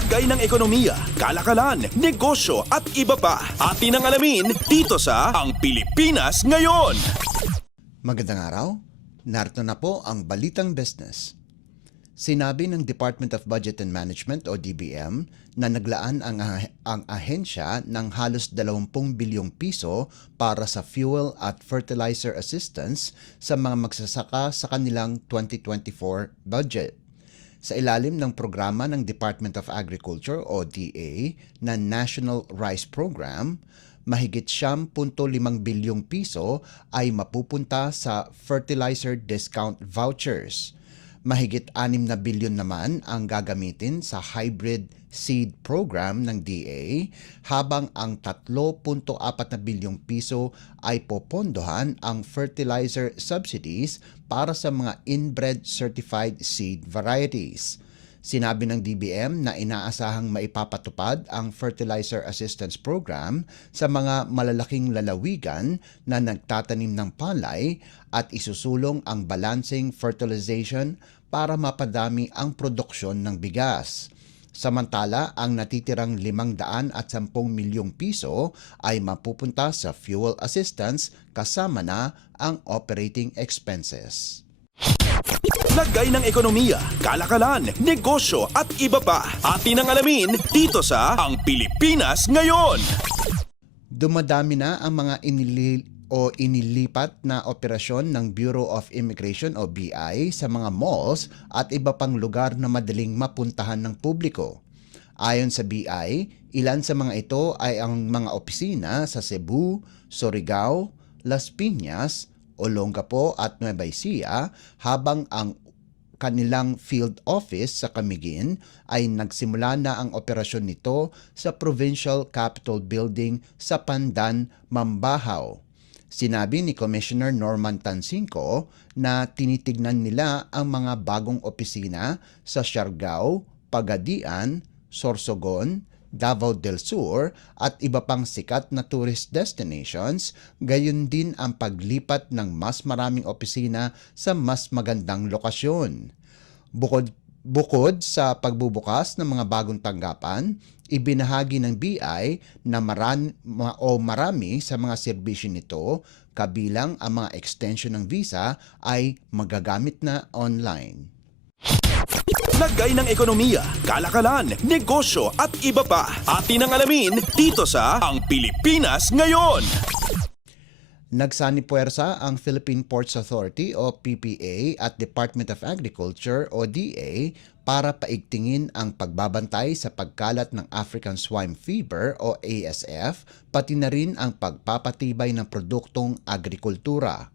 Lagay ng ekonomiya, kalakalan, negosyo at iba pa. Atin ang alamin dito sa Ang Pilipinas Ngayon. Magandang araw. Narito na po ang Balitang Business. Sinabi ng Department of Budget and Management o DBM na naglaan ang ahensya ng halos 20 bilyong piso para sa fuel at fertilizer assistance sa mga magsasaka sa kanilang 2024 budget. Sa ilalim ng programa ng Department of Agriculture o DA na National Rice Program, mahigit 10.5 bilyong piso ay mapupunta sa fertilizer discount vouchers. Mahigit 6 na bilyon naman ang gagamitin sa hybrid seed program ng DA, habang ang 3.4 na bilyong piso ay popondohan ang fertilizer subsidies para sa mga inbred certified seed varieties. Sinabi ng DBM na inaasahang maipapatupad ang Fertilizer Assistance Program sa mga malalaking lalawigan na nagtatanim ng palay at isusulong ang balancing fertilization para mapadami ang produksyon ng bigas. Samantala, ang natitirang 510 milyong piso ay mapupunta sa fuel assistance kasama na ang operating expenses. Lagay ng ekonomiya, kalakalan, negosyo at iba pa. Atin ang alamin dito sa Ang Pilipinas Ngayon. Dumadami na ang mga inilipat na operasyon ng Bureau of Immigration o BI sa mga malls at iba pang lugar na madaling mapuntahan ng publiko. Ayon sa BI, ilan sa mga ito ay ang mga opisina sa Cebu, Surigao, Las Piñas, Olongapo at Nueva Ecija, habang ang kanilang field office sa Camiguin ay nagsimula na ang operasyon nito sa Provincial Capitol Building sa Pandan, Mambahaw. Sinabi ni Commissioner Norman Tansinco na tinitignan nila ang mga bagong opisina sa Siargao, Pagadian, Sorsogon, Davao del Sur at iba pang sikat na tourist destinations, gayon din ang paglipat ng mas maraming opisina sa mas magandang lokasyon. Bukod sa pagbubukas ng mga bagong tanggapan, ibinahagi ng BI na marami sa mga serbisyo nito, kabilang ang mga extension ng visa, ay magagamit na online. Lagay ng ekonomiya, kalakalan, negosyo at iba pa. Atin ang alamin dito sa Ang Pilipinas Ngayon. Nagsanipuwersa ang Philippine Ports Authority o PPA at Department of Agriculture o DA para paigtingin ang pagbabantay sa pagkalat ng African Swine Fever o ASF, pati na rin ang pagpapatibay ng produktong agrikultura.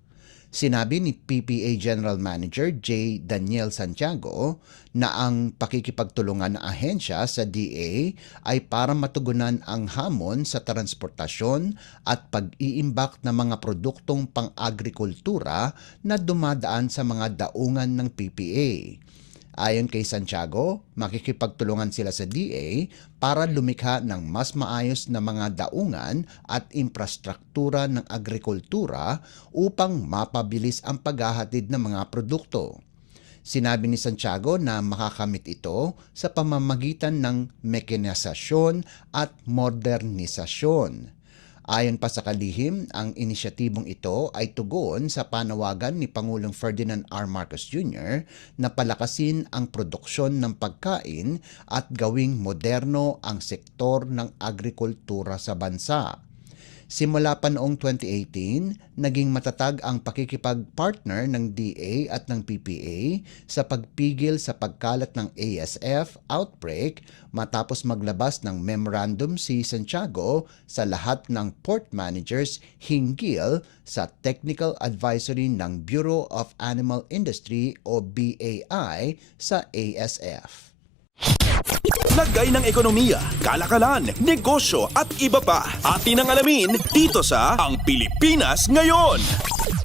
Sinabi ni PPA General Manager J. Daniel Santiago na ang pakikipagtulungan ng ahensya sa DA ay para matugunan ang hamon sa transportasyon at pag-iimbak ng mga produktong pang-agrikultura na dumadaan sa mga daungan ng PPA. Ayon kay Santiago, makikipagtulungan sila sa DA para lumikha ng mas maayos na mga daungan at infrastruktura ng agrikultura upang mapabilis ang paghahatid ng mga produkto. Sinabi ni Santiago na makakamit ito sa pamamagitan ng mekanisasyon at modernisasyon. Ayon pa sa kalihim, ang inisyatibong ito ay tugon sa panawagan ni Pangulong Ferdinand R. Marcos Jr. na palakasin ang produksyon ng pagkain at gawing moderno ang sektor ng agrikultura sa bansa. Simula pa noong 2018, naging matatag ang pakikipag-partner ng DA at ng PPA sa pagpigil sa pagkalat ng ASF outbreak matapos maglabas ng memorandum si Santiago sa lahat ng port managers hinggil sa technical advisory ng Bureau of Animal Industry o BAI sa ASF. Lagay ng ekonomiya, kalakalan, negosyo at iba pa. Atin ang alamin dito sa Ang Pilipinas Ngayon.